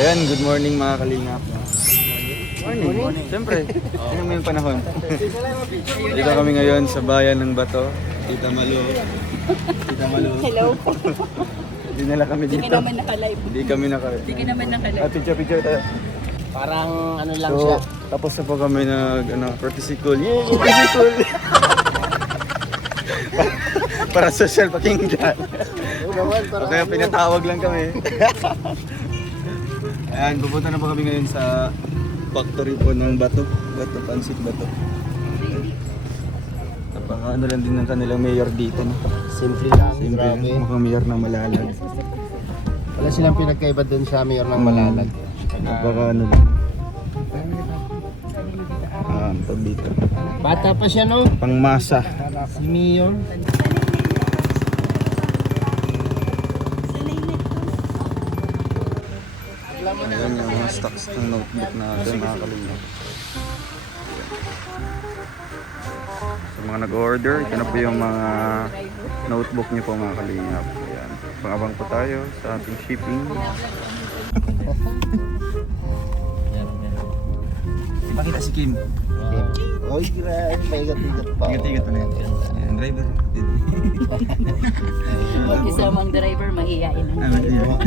Ayan, good morning mga kalingap. Morning. Siyempre, yun mo yung panahon. Dito kami ngayon sa bayan ng Bato. Tita Malu. Hello. Dinala kami Hindi dito. ka naman naka-live. Hindi kami naka-live. Hindi ka naman naka-live. Picture tayo. Parang ano lang So, siya. tapos na po kami courtesy call. Yay! Courtesy call! Para social pakinggan. Kaya pinatawag lang kami. Ayan, pupunta na po kami ngayon sa factory po ng Bato. Pancit Bato. Ano lang din ng kanilang mayor dito. No? Simple lang, Simple, grabe. mukhang mayor ng Malalag. Wala silang pinagkaiba dun sa mayor ng Malalag. Baka ano lang. Tawag dito. Bata pa siya, no? Pangmasa. Si mayor. Ayan yung mga stocks ng notebook natin mga kalingap. Sa mga nag-order, ito na po yung mga notebook niyo po mga kalingap. Ayan. Pangabang po tayo sa ating shipping. Ipakita si Kim. Oy, grabe. Paigat-igat pa. Ingat-ingat ulit. Ayan, driver. Huwag isamang driver, mahihain ang driver.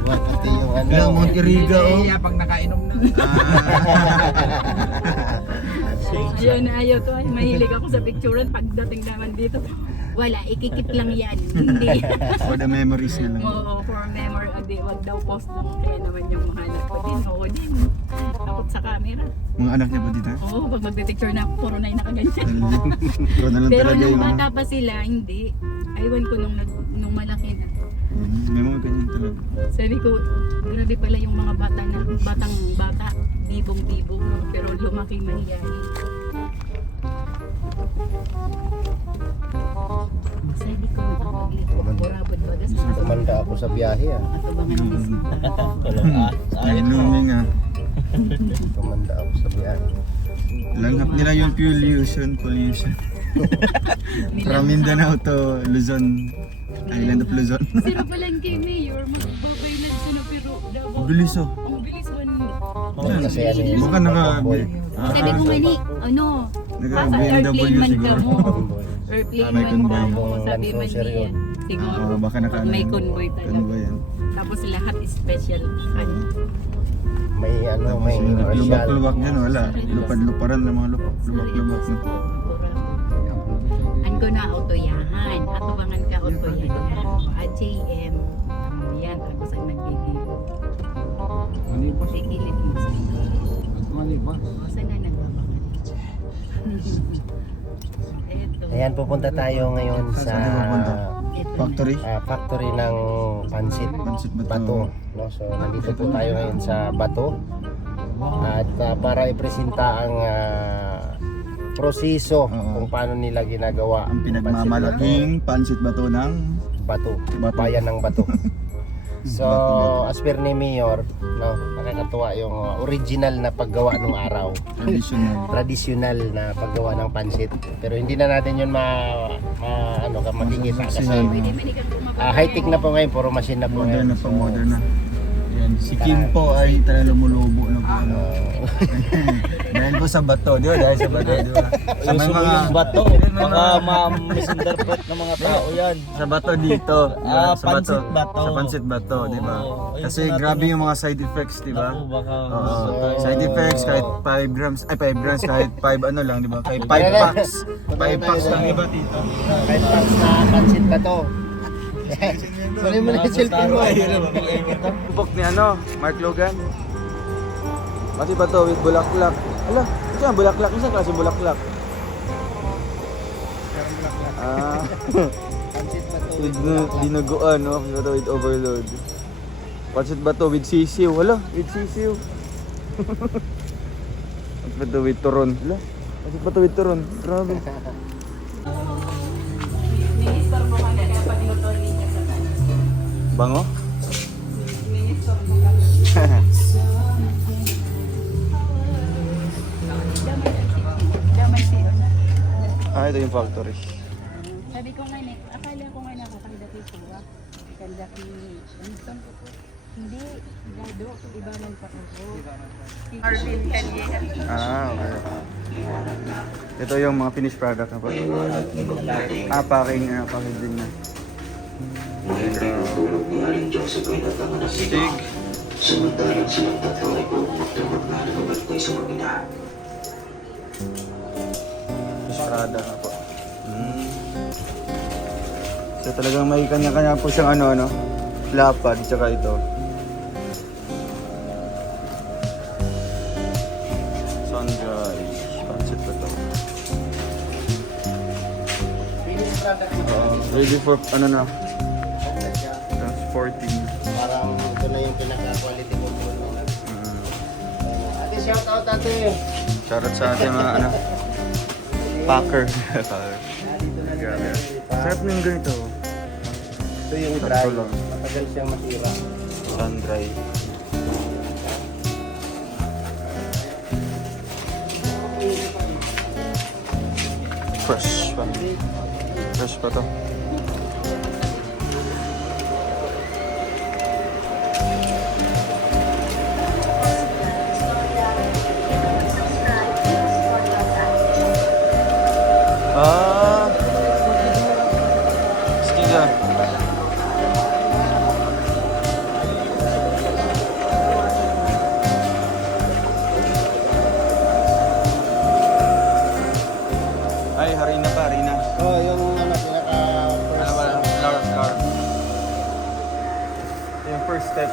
Pati yung ano. Hello, Montiriga oh. Pag nakainom na. Ayaw na ayaw to. Ay, mahilig ako sa picturean. Pagdating naman dito, wala, ikikip lang yan. Hindi. For the memories na lang. Oo, for memory. Hindi, wag daw post lang. Kaya naman yung mga anak ko din. Oo din. Takot sa camera. Mga anak niya po dito? Oo, pag magpipicture na ako, puro na yung nakaganyan. Ikaw na lang Pero talaga nung yung bata pa sila, hindi. Aywan ko nung malaki na. May mga ganyan talaga. Sabi ko, grabe pala yung mga batang bata, bibong-bibong, pero lumaki mahiyain. Sabi ko, burabod ba? Tumanda ako sa biyahe, ah. Ato ba nga mismo? Naglumin nga. Tumanda ako sa biyahe. Langhap nila yung pollution. From Mindanao to Luzon. Island of Luzon. Sira pa lang kay Mayor, magbabaylan siya na pero dapat. Ang bilis oh. Ang bilis man. Kasi ano yun. Baka naka... Sabi ko nga ni, ano, Naka nasa airplane man ka siguro. mo. Airplane may man convoy. ka mo, sabi man niya. Siguro, Baka naka... pag may convoy talaga. Convoy yan. Tapos lahat special. Ano? May ano, may martial. Lubak-lubak dyan wala. Lupad-luparan ng mga lubak-lubak. Ang ko na autoyahan. Atubangan ka autoyahan. AJM. Yan. Tapos ang nagbibigo. Sikilit mo sa saan na nagbabangan? Eto. Ayan, pupunta tayo ngayon sa Saan tayo pupunta? Factory? factory ng Pancit Pancit Bato. Bato. No? So, nandito po tayo ngayon sa Bato. At para ipresenta ang proseso kung paano nila ginagawa Ang pinagmamalaking Pancit Bato ng Bato, Bato. bayan ng Bato. So, Bato. as per ni Mayor, no, nakakatuwa yung original na paggawa ng araw. Traditional na paggawa ng pancit. Pero hindi na natin yun makikita kasi Pwede ka kumabay. high-tech na po ngayon, puro machine na po Modern na ngayon. po, modern na. Yan, si Kim po ay talagang lumulubo na po. Dahil po sa bato, di ba? Dahil sa bato, di ba? Sa may mga bato. may Mga misinterpret ng mga tao yan. sa bato dito. di ba? Ah, Sa Pancit Bato. Sa Pancit Bato, di ba? Oo. Ayun Kasi po natin grabe yung mga side effects, di ba? Naku, baka Oo. Side effects kahit 5 grams, ay 5 grams kahit 5 ano lang, di ba? Kahit 5 packs. 5 packs lang, di ba, tito? Kahit packs na pancit Bato. Mali mo na yung cellphone mo. Book ni Mark Logan. Pati ba to with bulaklak? Ala, ito yung bulaklak. Isang klase bulaklak. Ah, Pancit Bato. with dinaguan, no? Pancit bato with overload. Pancit bato with sisiw. Wala, with sisiw. Pancit bato with turon. Wala, pancit bato with turon. Grabe. Minister mo kami, kaya pag-inuton niya sa kanan. Bango? Minister mo kami. Damay si Ah, ito yung factory. Sabi ko nga, akala ko nga nakakanda kay Suwa. Kanda kay Winston. Hindi, Iba man pa ako. Arvin Calleja. Okay. Ito yung mga finished product na po. Packing din na. Stig. Finished product na po. So talagang may kanya-kanya po siyang ano, lapad, tsaka ito. Concept pa to. Ready for transporting. Parang ito na yung pinaka-quality control mo. Ate, shout out ate. Shoutout sa ating mga packer. Grabe. Sarap na yung ganito. Ito yung dry. Matagal siyang masira. Sun dry. Fresh pa. Fresh pa to. Stiga. Ay, harina pa, harina. Oh, yung pinaka Ano ba? Flour. Yung first step.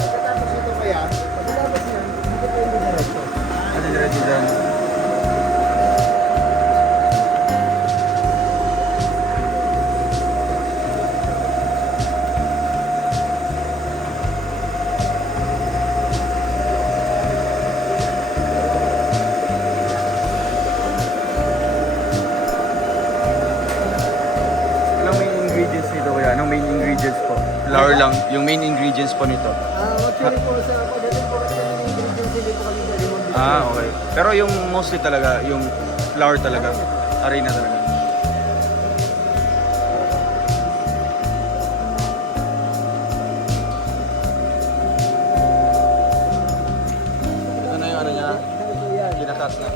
Pagkatapos ito kaya, pagkatapos yan, hindi ko yung diretso. Ano yung ready dyan? Anong main ingredients nito kuya? Anong main ingredients po? Flour lang. Yung main ingredients po nito. Actually po sa pagdating po kasi ng ingredients hindi po kami nag-remove. Okay. Pero yung mostly talaga, yung flour talaga. Harina talaga. Ito na yung ano niya, kinakat na.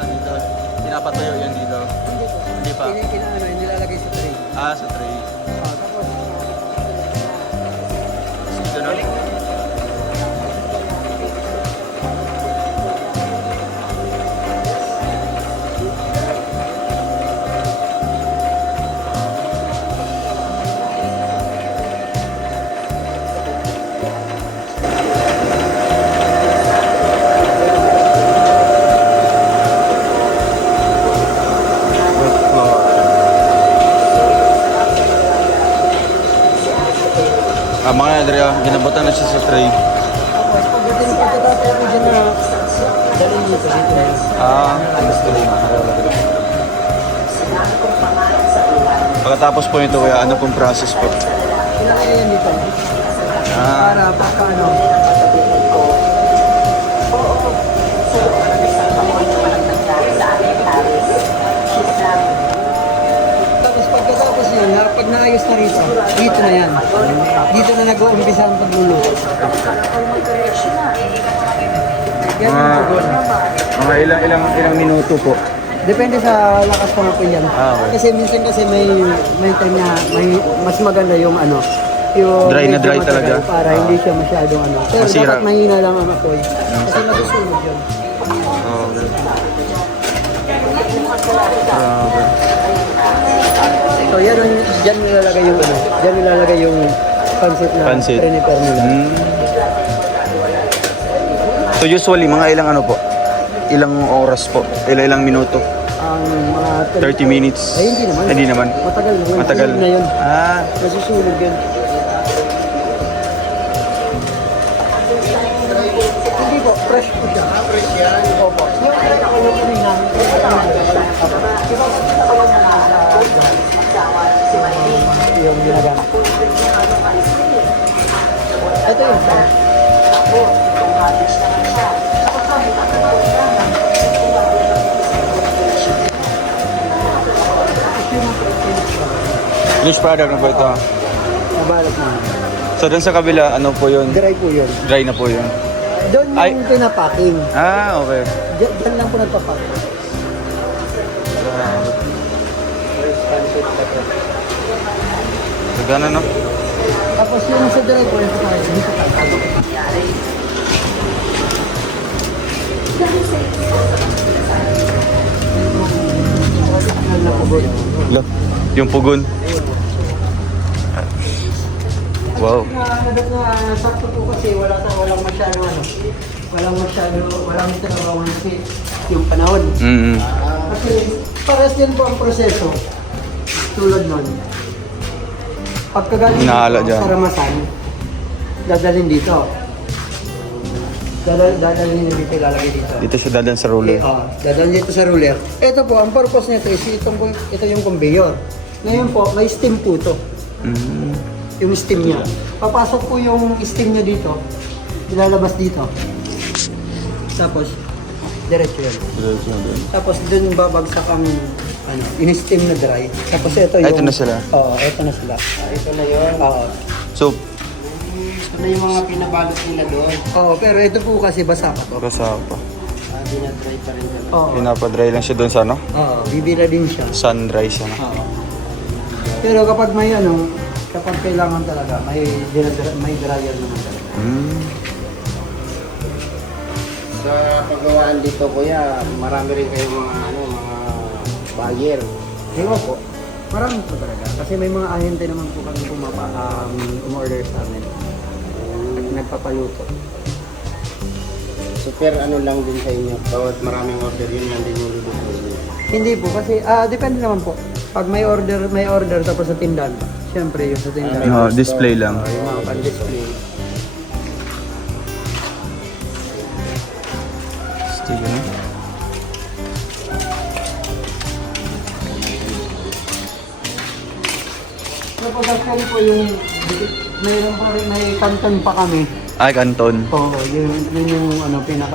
Dito. Pinapatuyo yan dito. Hindi pa. Nilalagay sa tray. Sa tray. Tapos, Dito na. Mga Adria, ginabutan na siya sa tray. tapos pagdating pagkatapos po dyan na dalhin dito na yun. Understood. Pagkatapos po nito, kaya ano pong process po? Kinakaya yan dito. Para pagka ano. Tapos pagkatapos yun, pag naayos na rito, dito na yan. Dito na nag-uumpisa ang pagluluto. Yan ang pagod. Mga ilang minuto po. Depende sa lakas ng apoy yan. Okay. Kasi minsan kasi may time na mas maganda yung ano, yung Dry na medyo dry matagal talaga. para hindi siya masyadong ano. Pero Masira. dapat mahina lang ang apoy. Kasi masusunog yun. Grabe. So yan ang diyan nilalagay yung ano, diyan nilalagay yung pancit na Pancit. prepare nila. So usually, mga ilang ano po? Ilang oras po? Ilang minuto? Ang mga 30 minutes? Ay, hindi naman. Hindi naman. Matagal naman. Matagal. Sunog na yun. Nasusunog yun. Hindi po, fresh po siya. Fresh yan. Opo. Yung ginagamit. Ito yun. Finished product na po ito. Nabalot na. So doon sa kabila, ano po yun? Dry po yun. Dry na po yun. Doon Ay. yung pinapacking. Ah, okay. Diyan lang po nagpapack. So gano'n, no? Tapos yung sa dry po, yung dito tayo. Lo, yung pugon. Wow. Sakto po kasi walang masyado walang trabaho yung panahon. Mm-hmm. Kasi pares din po ang proseso. Tulad nun. Pagkagaling Inahala dyan. sa Ramasan, dadalhin dito. Dadalhin dito, ilalagay dito. Dito siya dadan sa roller. Dadalhin dito sa ruler. Ito po, ang purpose nito is ito yung conveyor. Ngayon po, may steam po ito. Mm-hmm. Yung steam niya. Papasok po yung steam niya dito. Ilalabas dito. Tapos, diretso yun. Tapos dun babagsak ang in-steam na dry. Tapos ito yung... Ito na sila? Oo, ito na sila. Ito na yun. Oo. So, Ito na yung mga pinabalot nila doon. Oo, pero ito po kasi basa pa to. basa pa. Dinatry pa rin nila. Oo. Pinapadry lang siya doon sa ano? Oo, bibila din siya. Sun-dry siya, no? Oo. Pero kapag may kapag kailangan talaga, may dryer naman talaga. Mm. Sa paggawaan dito, kuya, marami rin kayong mga buyer. Ewan po. Marami po talaga. Kasi may mga ahente naman po kami umorder sa amin. Nagpapaluto. Super ano lang din sa inyo. Bawat maraming order yun, nandun yung luluto. Hindi po kasi depende naman po. Pag may order tapos sa tindahan pa. Siyempre yung sa tindahan. No, display lang. Yung mga pan-display. Sige, no? Tapos actually po yung mayroon pa rin, may kanton pa kami. Ay, Canton. Oo, yun yung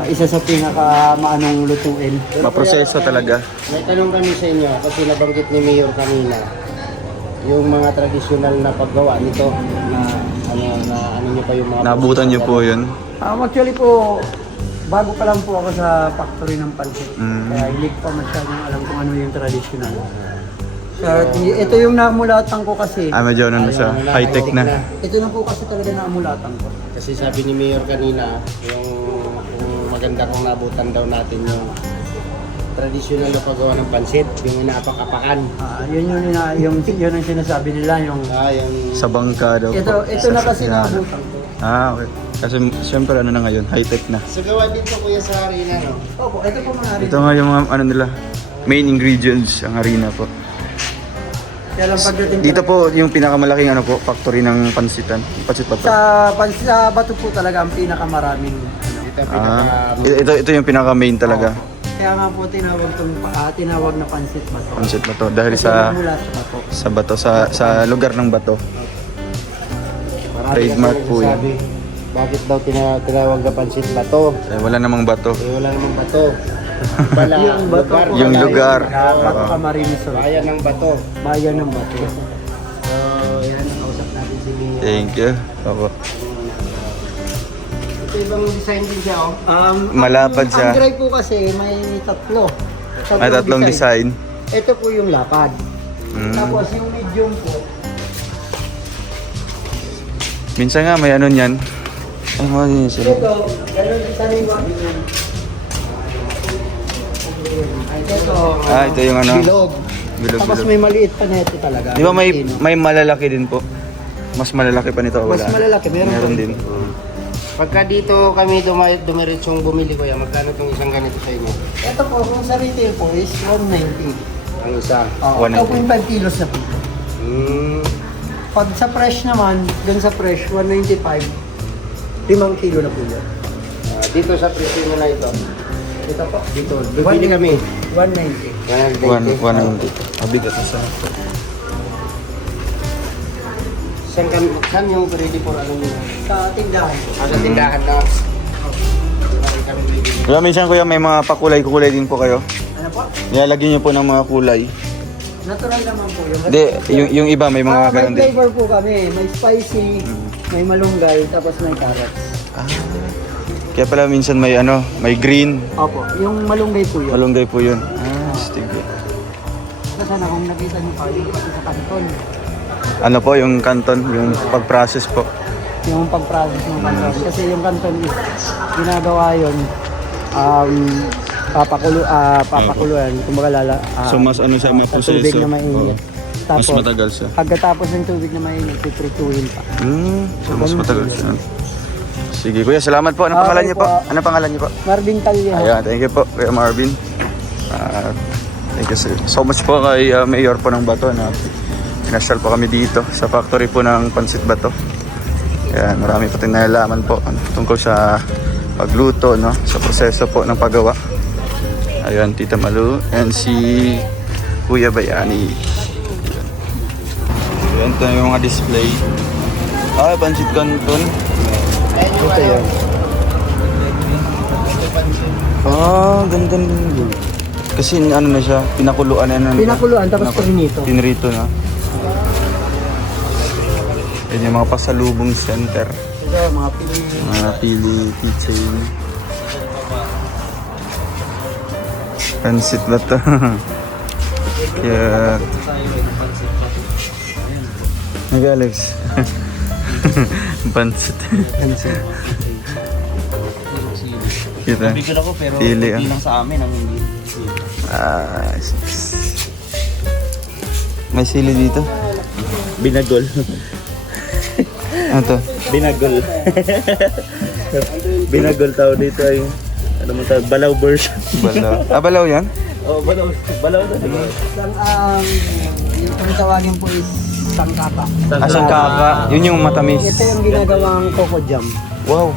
isa sa pinaka maanong lutuin. Maproseso talaga. May tanong kami sa inyo, kasi nabanggit ni Mayor kanina, yung mga tradisyonal na paggawa nito, na ano nyo pa yung mga... Naabutan niyo po yun. Actually po, bago pa lang po ako sa factory ng pansit. Mm. Kaya hindi ko pa masyadong alam kung ano yung traditional. So, ito yung naamulatan ko kasi. Medyo ano na siya, high-tech na. Ito na po kasi talaga naamulatan ko. Kasi sabi ni Mayor kanina, yung maganda kung nabutan daw natin yung tradisyonal na paggawa ng pansit, yung inaapak-apakan. Yun ang sinasabi nila, yung... Yung... Sa bangka daw po. Ito na kasi naabutan ko. Okay. Kasi siyempre ano na ngayon, high-tech na. Sa gawa dito kuya sa harina, no? Opo, ito po mga Ito nga yung mga ano nila, main ingredients, ang harina po. Kaya lang pagdating Dito talaga- po yung pinakamalaking ano po, factory ng pansitan. Pansit pa to. sa bato po talaga ang pinakamaraming Dito ang Ito yung pinaka main talaga. Kaya nga po tinawag na pansit bato. Pansit ba to? Dahil Kasi sa mula sa bato. bato, sa lugar ng bato. Marami Trademark kasi po yun. nagsasabi, bakit daw tinawag na pansit bato? Wala namang bato. Wala namang bato. Pala, Yung bato lugar. po Yung talaga, lugar. Bato Camarines Sur. Bayan ng bato. Bayan ng bato. So, yan, nakausap natin si Mia. Thank you. Opo. Ito ibang design din siya, oh. Malapad siya. Ang dry po kasi may tatlo. May tatlong design. Ito po yung lapad. Mm. Tapos yung medium po. Minsan nga may ano niyan. Ay, mga din sila. Ito, ganun sariwa. Ito, Ito yung ano. bilog. Bilog, Tapos bilog. may maliit pa na ito talaga. Di ba may Pino. malalaki din po? Mas malalaki pa nito o Mas wala? malalaki, meron din. Pagka dito kami dumiritsong bumili, kuya, magkano itong isang ganito sa inyo? Ito po, kung sa retail po is 190. Ang isa. Oh, 190. 2.5 kilos na po. Pag sa fresh naman, dun sa fresh, 195. 5 kilo na po yun. Dito sa presyo nyo na ito. Ito po. Dito, bibili kami. 190. 190. Mabigat sa. Saan yung ready for ano nyo? Sa tindahan. Sa tindahan na. Kami bibili. Kaya minsan kuya may mga pakulay-kulay din po kayo. Ano po? Nilalagyan niyo po ng mga kulay. Natural naman po yun. Hindi, yung iba may mga May ganun din. flavor po kami. May spicy, may malunggay, tapos may carrots. Kaya pala minsan may may green. Opo, yung malunggay po yun. Malunggay po yun. Stig. Kasi sana kung nakita niyo pa yung pati sa kanton. Ano po yung canton, yung pag-process po. Yung pag-process ng kanton. Kasi yung kanton is ginagawa yun, papakuluan. Kumbaga So mas sa siya, tubig maproseso. na mainit. Mas matagal siya. Pagkatapos ng tubig na mainit, piprituhin pa. So mas matagal siya. Sige kuya, salamat po. Anong pangalan niyo po? Anong pangalan niyo po? Marvin Calya. Ayan, thank you po Kuya Marvin. Thank you so much po kay Mayor po ng Bato na pinasyal po kami dito sa factory po ng Pansit Bato. Ayan, marami po tayong nalalaman po tungkol sa pagluto, no? Sa proseso po ng paggawa. Ayan, Tita Malu and si Kuya Bayani. Ayan, ito yung mga display. Pansit Canton. Ito yun. Ganda. Kasi na siya, pinakuluan na. Pinakuluan, tapos pinito. Pinrito na. Yan yung mga pasalubong center. Ito, mga pili. Mga pili, keychain. Pansit ba ito? Kaya... Nag-Alex. Pansit. Kita. Bigyan ako pero Pili, hindi lang sa amin ang hindi. May sili dito. Binagol. Ano to? Binagol. Binagol tao dito ay ano mo tawag, balaw version. Balaw. Balaw yan? Oh, balaw. Balaw na. Yung tawagin po is sangkapa. Sangkaka. Yun yung matamis. Ito yung ginagawang coco jam. Wow.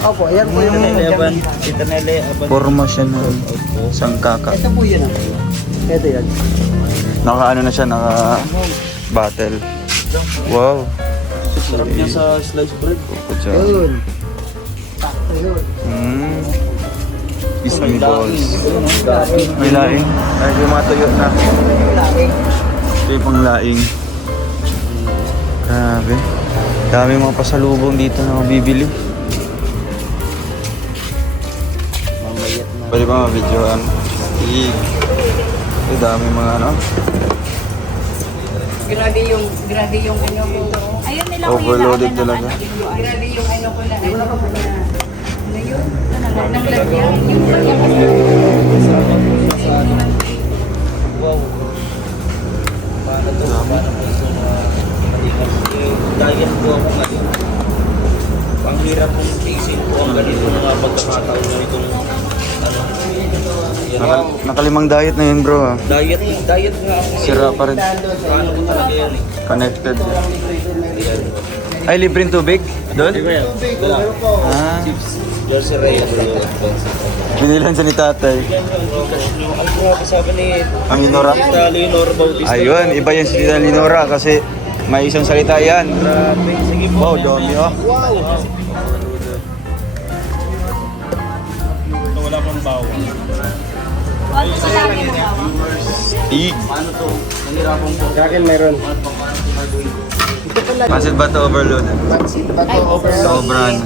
Opo, yan po yung Itanele jam. aban. Itanele aban. Forma siya ng sangkaka. Ito po yun. Ito yan. Naka na siya, naka-battle. Wow. Sarap niya sa sliced bread. Kutsa. Yun. Sakto yun. Biscuit balls. May laing. Ay, yung mga tuyo na. Ito yung pang laing. Grabe. Dami mga pasalubong dito na mabibili. Pwede ba ma-videoan? Ito dami mga Grabe yung ano ko. Ayun nila ko overloaded talaga. Grabe yung ano ko na ano yun? Nang lagyan. Wow. Paano to? Paano mo ito na diet po ako ngayon. Ang hirap kong tiisin po ang ganito na pagkakataon na itong Nakalimang diet na yun bro. diet nga ako. Sira pa rin. Paano ko talaga yan eh. Connected. Ay, libreng tubig? Doon? Diyan si Rhea. Binilan siya ni tatay. Ang grabe sabi ni Ang Linora. Tita Leonor Bautista. Ayun, iba yung si Tita Linora kasi may isang salita yan. Grabe. Sige po. Wow, dami oh. Wala pang bawang. Ano sa lagi mo bawang? Ig. Paano to? Nahirapan po. Kakin mayroon. Pansit ba ito overload? Pansit ba to? Sobran.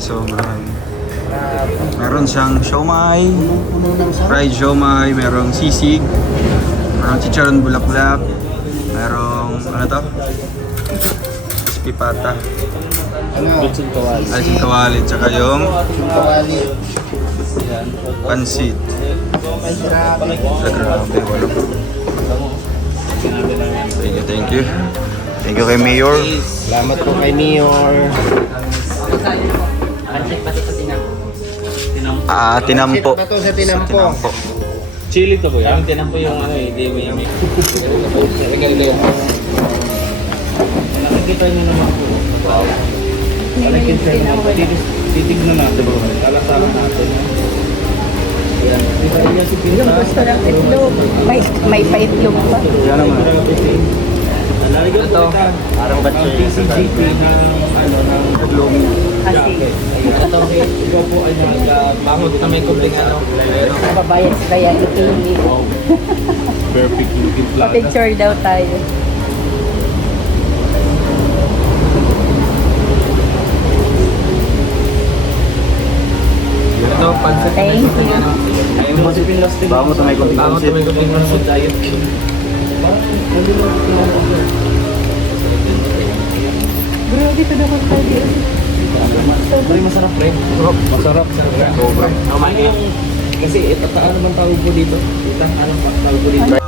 Meron siyang siomay, Puno ng sarap. fried siomay, merong sisig, merong chicharon bulaklak, merong ano to? Crispy pata, Ano? Butsin kawali. alisin kawali, tsaka yung Kawali. pansit. Ay, grabe. Grabe, wala. Thank you. Thank you kay Mayor. Salamat po kay Mayor. Tinampo. Pansit ba to sa tinampo? Tinampo. Chili to kuya. Ang tinampo yung ano eh. Hindi mo yung nakikita nyo naman po. Nakikita nyo naman. Titignan natin. Kalasalan natin. Yan. Kita niya si Pinta. Gusto lang itlog. May paitlog pa. Yan naman. Lalagyan po kita. Parang ba't siya yung PCGP ng ano ng Paglomi jacket. Ayun. Ito ikaw po ay nagbangot na may kunting ano. Kababayan si Kaya ito yung Perfect looking plata. picture daw tayo. Ito, pansit. Thank you. Ayun mo si Pinlastin. Bangot na may kunting Bangot pansit. na may kunting pansit tayo. Bro, dito na ko tayo. Pre, masarap pre. Masarap. Sobra. Kasi ito, ano man tawag po dito? Itang anong tawag po dito?